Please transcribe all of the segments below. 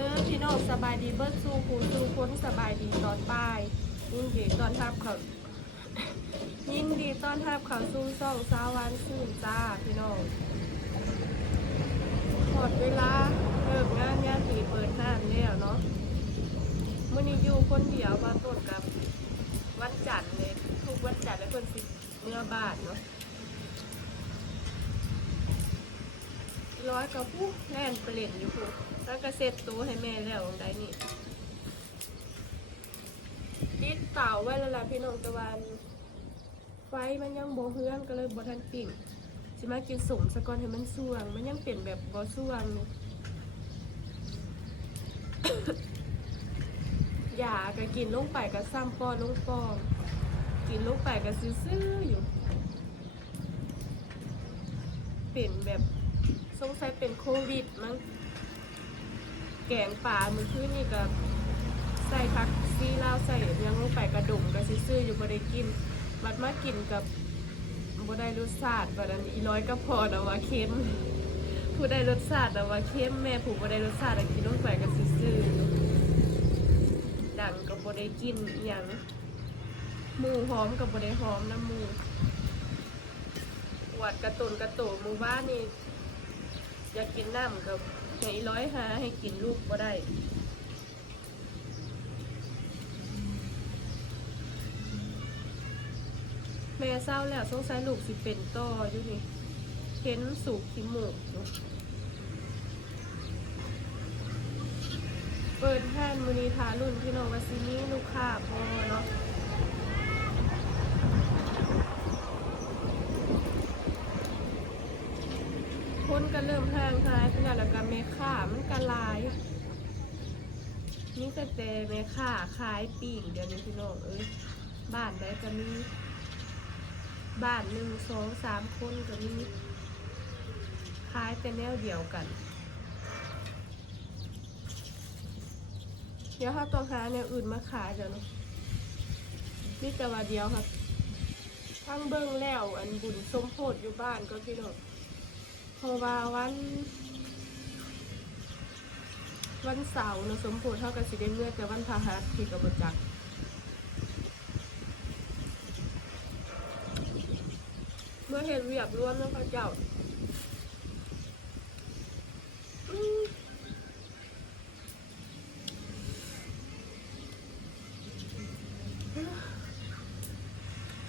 ด้อพี่น้องสบายดีเบิร์ดสู้คูสู้คนสบายดีตอนบ่ายยินดีตอนทับเขายินดีตอนรับเขาสู่ซ่องสาวันซื่นจ้าพี่น้องหมดเวลาเลิกงานยามตีเปิดห้านแล้วเนาะมื่อนี้อยู่คนเดียวมาต้นกับวันจันทร์เลยทุกวันจันทร์แล้วคนสิเมื่อบาทเนาะ ร้อยกับผู้แล่นเปลี่ยนอยู่ผู้ตั้งกระเซ็ตตู้ให้แม่แล้วได้นี่ติดเต่าไว้ล้วล่ะพี่น้องตะวัน ไฟมันยังโบเฮือนก็เลยบ่ทันปิ่งสิมากินสมสะก่อนให้มันสว่าง มันยังเป็นแบบบ่สว่างอย่าก็กินลงไปก็ซ้ำปอลงปองกินลงไปก็ซื่อๆอยู่ เป็นแบบ สงสัยเป็นโควิดมั้งแกงป่ามื้อคืนนี่ก็ใส่ผักซีลาวใส่ยังลงไปกระดุมก็ซื่ออยู่บ่ได้กินบัดมากินกับบ่ได้รสชาติบัดนั้นอีร้อยก็พอนะว่าเค็มผู้ได้รสชาตินะว่าเค็มแม่ผู้บ่ได้รสชาติอะกินลงไปก็ซื่อดังก็บ่ได้กินอหยังหมูหอมก็บ่ได้หอมน้ำมูหวัดกระตุนกระโตหมู่บ้านนี่ อยากกินน้ำกับให้ร้อยหาให้กินลูกบ่ได้แม่เศร้าแล้วสงสัยลูกสิเป็นต่ออยู่นี่เห็นสูบขี้มูกเปิดห้านมูนีทารุ่นพี่น้องวาซินี่ลูกค้าพอเนาะ คนก็เริ่มห่างหายไปแล้วแล้วก็แม่ค้ามันก็หลายนี่แต่แต่แม่ค้าขายปีกเดี๋ยวนี้พี่น้องเอ้ยบ้านใดก็มีบ้านหนึ่งสองสามคนก็มีขายแต่แนวเดียวกัน เดี๋ยวเขาต้องหาแนวอื่นมาขายเดี๋ยวนะนี่แต่ว่าเดียวครับทั้งเบิ้งแล้วอันบุญสมโพธอยู่บ้านก็พี่น้อง เพราะว่าวัน วันเสาร์เนะสมโพธเท่ากับสิเดเมื่อแต่วันพฤหัสที่กับบจักเมื่อเห็นเวียบร่วมแล้วเขาเจ้าอืม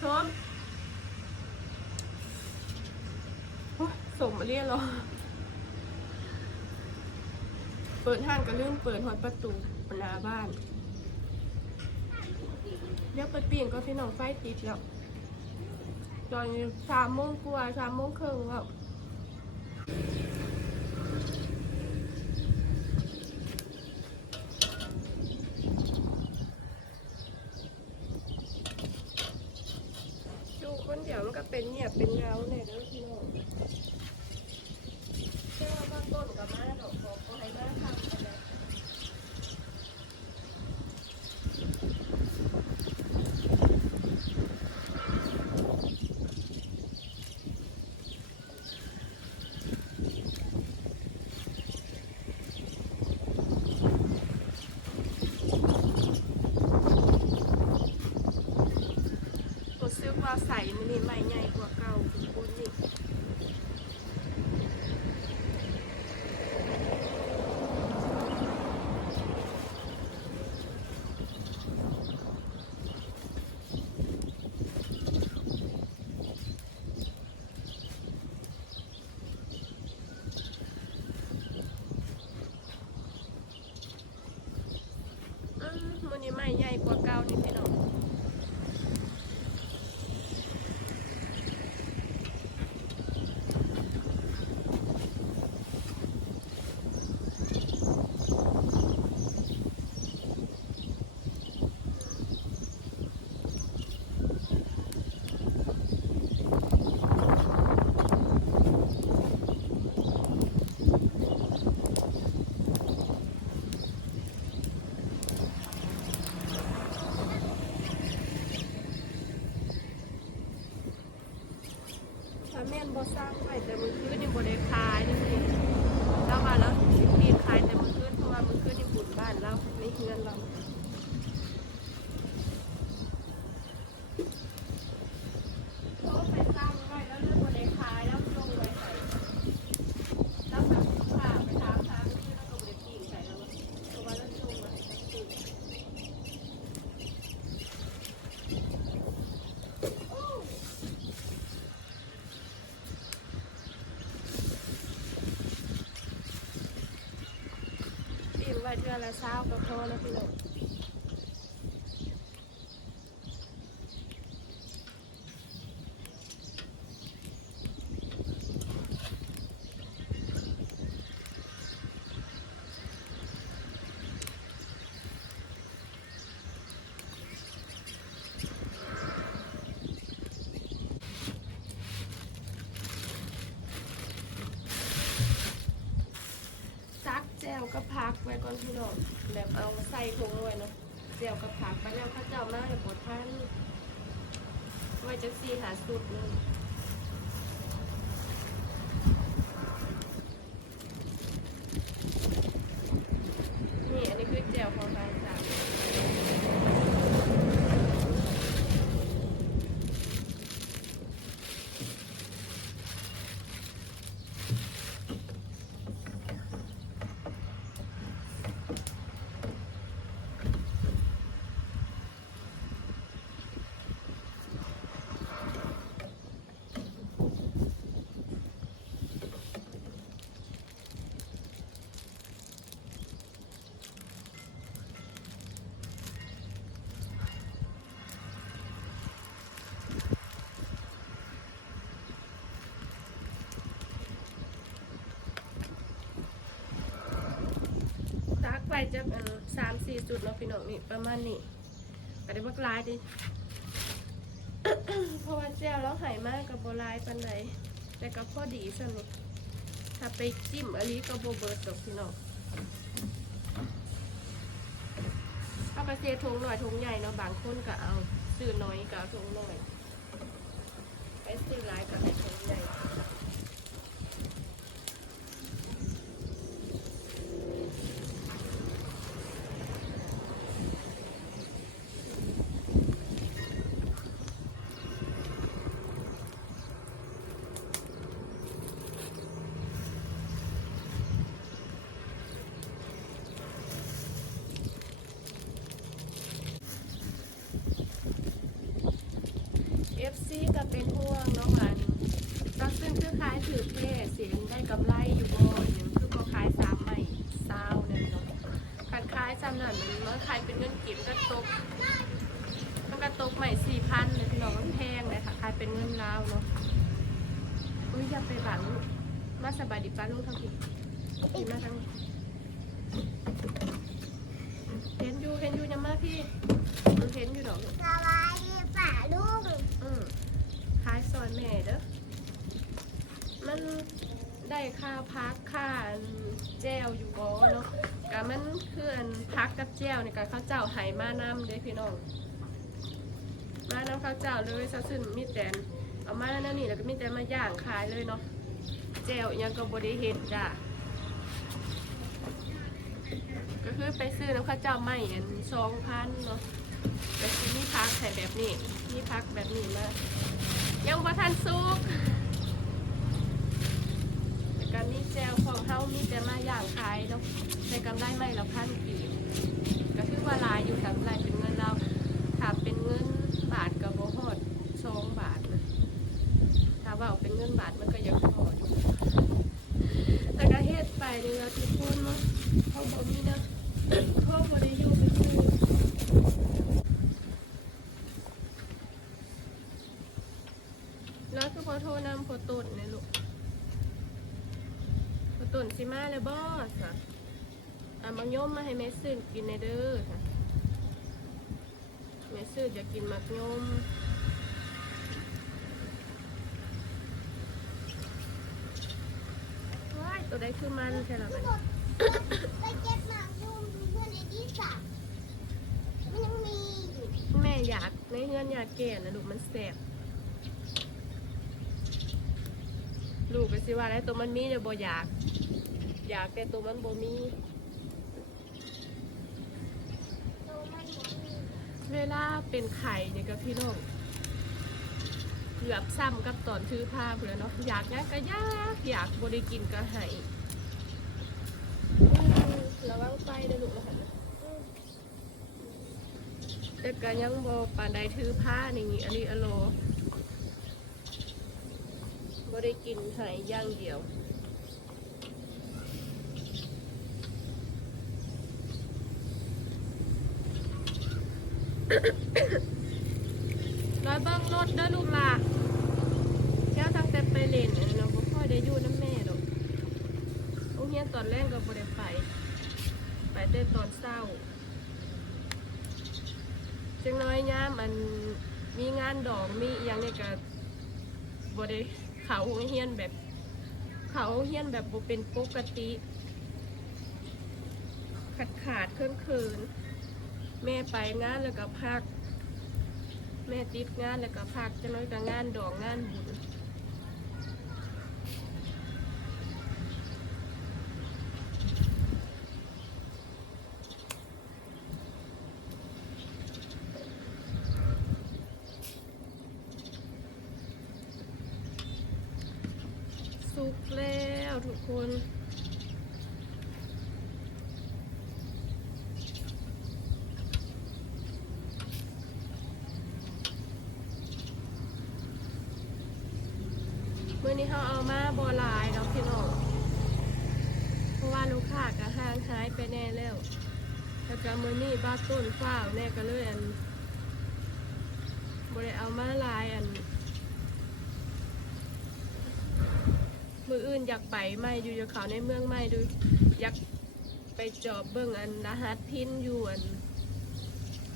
ซ้อมโอ๊ยสมมาเรียกเหรอ เปิดห้างก็ลื่น เปิดหอดประตูหน้าบ้านเดี๋ยวเปิดเปลี่ยนก็พี่น้องไฟติดแล้วตอนสามโมงกว่าสามโมงครึ่งแล้วอยู่คนเดียวมันก็เป็นเงียบเป็นเงาเนี่ยเด้อพี่น้องเชื่อว่าบางต้นกับมาดอกบอกเขาให้มาทำกันนะรู้สึกว่าใส่มันนี่ไม่ใหญ่กว่าเก่าคุณคุณนี่ อืมมันนี่ไม่ใหญ่ กว่าเก่า แม่นบ่สร้างไว้แต่มือคืนนี่บ่ได้ขายนี่พี่แล้วมาแล้วสิปีนขายแต่มือคืนเพราะว่ามือมันคือที่บุญบ้านเราในเฮือนเราไปสร้างไว้แล้วเรื่องบนในขายแล้วลงไว้ใส่แล้วแบบผ่าไปตามทางที่เราก็บริปีนใส่แล้วเพราะว่าเราลงไว้ใส่ตู้ปีนไว้ เทือละเช้าก็พอแล้วพี่น้อง ซักแจวก็ พักไว้ก่อนพี่น้องแบบเอาใส่ถุงไว้เนาะเจวกับผักไปแล้วข้าเจ้ามาเดี๋ยวปวดท่านไว้จะซีหาสุดเลย นี่อันนี้คือแจวของทางสามซักไป จะเป็นสามสี่จุดเนาะพี่น้องนี่ประมาณนี้ก็ได้บักลายดิเพราะว่าแจวแล้วหายมากกับโบลายปันไหนแต่ก็พอดีสนุกถ้าไปจิ้มอันนี้ก็โบเบิร์ดดอกพี่น้องเอากระเซียทงหน่อยทงใหญ่เนาะบางคนก็เอาซื้อน้อยก็เอาทงหน่อยไปซื้อหลายก็เอาทงใหญ่ FC ก็เป็นห่วงเนาะมันตักซึ่งคือขายถือเท่เสียงได้กำไรอยู่บ่อย่างคือบ่ขายสามใหม่ซาวเนี่ยเนาะคันขายซ้ำนั่นมันมันขาย เป็นเงินกีบก็ตกมันก็ตกใหม่สี่พันเลยพี่น้องมันแพงเลยค่ะขายเป็นเงินลาวเนาะอุ้ยอย่าไปบังลูกมาสบายดีป้าลูกทั้งทีกินมาทั้งเห็นอยู่เห็นอยู่ยังมาพี่มันเห็นอยู่ดอกลูกสบายดีป่าลุงอืมขายซอยแม่เด้อมันได้ค่าพักค่าอันแจวอยู่บ่เนาะกะมันคื ออันพักกับแจวนี่กะเขาเจ้าใหายมาน้ำเด้พี่น้อง มาน้ำเขาวเจ้าเลยซะซึ่งมีแต่นเอามานั่นนี่แล้วก็มีแต่มาย่างขายเลยเนาะแจวอิหยังก็บ่ได้เฮ็ดจ้ะก็คือไปซื้อน้ำข้าวเจ้าใหม่อันสองพันเนาะแต่ที่นี่พักใส่แบบนี้นี่พักแบบนี้มายังบ่ทันสุกแต่การนี้แจวของ ขายแล้วได้กำไรไม่ละพันกีบก็คือว่าลายอยู่กับรายเป็นเงินเราถ้าเป็นเงินบาทก็บ่ฮอดสองบาทนะถ้าว่าเอาเป็นเงินบาทมันก็ยังพออยู่แต่ก็เฮ็ดไปนี่เราทุกคนเนาะเขาบ่มีเนาะเขาบ่ได้อยู่ไปซื้อ แล้วคือพอโทรนำพอตุ่นเนี่ยลูกพอ ตุ่นสิมาเลยบอสค่ะอะบางโยมมาให้แม่ซื้อกินในเด้อค่ะแม่ซื้อจะกินมักโยมว้ายตัวใดคือมันใช่หรอมันไปเก็บหมากยุ่งดูเพื่อนในที่สระมันยังมีอยู่แม่อยากในเฮือนอยากแก่นะลูกมันแสบ สิว่าแล้วตัวมันมีเนี่ยบ่อยาก อยากแต่ตัวมันบ่มี เวลาเป็นไข่เนี่ยก็พี่น้องเกือบซ้ำกับตอนถือผ้าเลยเนาะอยากเงี้ยก็ยากอยากบริกินก็ให้ระวังไปเด้อลูกนะคะแต่ก็ยังบ่ปานใดถือผ้านี่อันนี้อโล บริกินห้อย่างเดียวร้อยเบิ้งรถเด้อลูกหล่ะแก้วตั้งแต่ไปเล่นนเราบ่ค่อยได้อยู่น้ำแม่ดอกโรงเรียตอนแรกก็บ่ได้ไป ไปแต่ตอนเช้าจังน้อยย่ามันมีงานดอกมีอหยังนี่ยก็บ่ได้ เขาเฮียนแบบ เขาเฮียนแบบบ่เป็นปกติ ขาดขาดเคินคืน แม่ไปงานแล้วก็พัก แม่ติดงานแล้วก็พักจะน้อยกับงานดอกงานบุญสุกแล้วทุก คนมื่อนี้เขาเอามาบอลายเนาะพี่น้อง เพราะว่าลูกค้าก็ห่างหายไปแน่แล้วแล้วก็มื่อนี้บ้าต้นฟ้าวแน่ก็เลยอันบริเอามาลายอัน มืออื่นอยากไปไม่อยู่อยู่เขาในเมืองไม่ดูอยากไปจอบเบิ่งอันรหัสพินอยู่อัน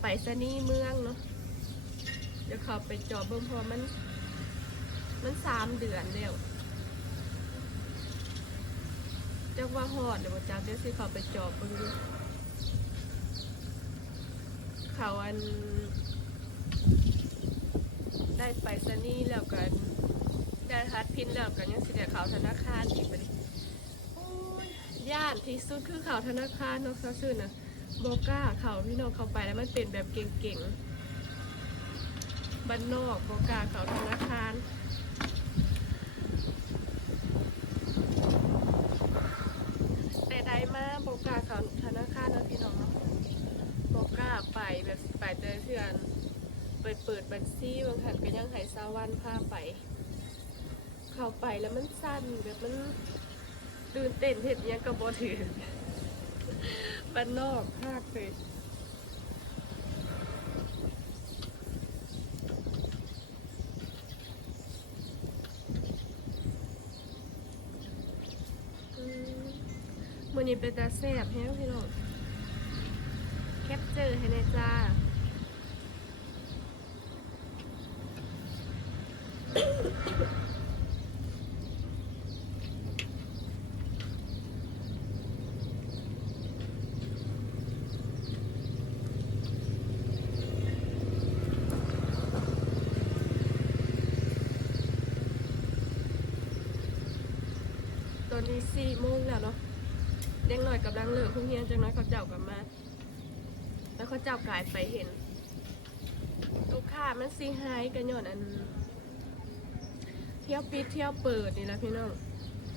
ไปสนีเมืองเนาะเดี๋ยวเขาไปจอบเบิ่งเพอมัน มันสามเดือนแล้วเจ้าว่าหอดเดี๋ยวจ้าเดี๋ยวสิเขาไปจอบเบิ่งดูเขาอัน ได้ไปสนีแล้วกัน ได้ฮัดพินแล้วกันยังสิเดียเขาธนาคารอีกไปดิย่านที่สุดคือเขาธนาคารนกซะซื่อนะโบก้าเขาพี่น้องเขาไปแล้วมันเป็นแบบเก่งๆบ้านนอกโบก้าเขาธนาคารแต่ได้มาโบก้าเขาธนาคารนะพี่น้องโบก้าไปแบบไปเจอเพื่อนไปเปิดบัญชีบางหันก็ยังหายซาวันพาไป เข้าไปแล้วมันสั้นแบบมันตื่นเต้นเห็นยังกระบอถือบ้านนอกภาคเลยอืมมันนี้เป็นตาแซ่บแฮะพี่น้องแคปเจอร์ให้ในจ้า อนนี้สี่โมงแล้วเนาะเด็กหน่อยกำลังเลิกพุ่งเฮียนจังน้อยเขาเจ้ากลับมา แล้วเขาเจ้ากลายไปเห็นลูกค้ามันซีไฮกันยอนอัน เที่ยวปิดเที่ยวเปิดนี่แหละพี่น้อง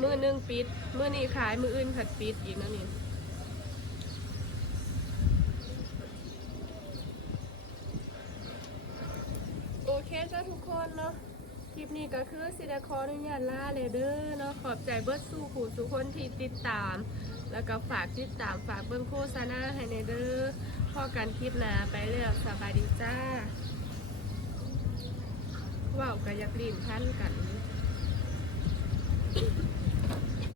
มือหนึ่งปิดมือนี้ขายมืออื่นผัดปิดอีกนั่นนี่โอเคจ้าทุกคนเนาะ ค ลิปนี้ก็คือสิไดขออนุญาตล่าเลยเด้อเนาะขอบใจเบิร์ดสู้ผู้ทุกคนที่ติดตาม แล้วก็ฝากติดตามฝากเบิ้งโฆษณาให้ในเด้อพอกันคลิปหนาไปเรื่อยสบายดีจ้าว้าวกับยักลินพันกัน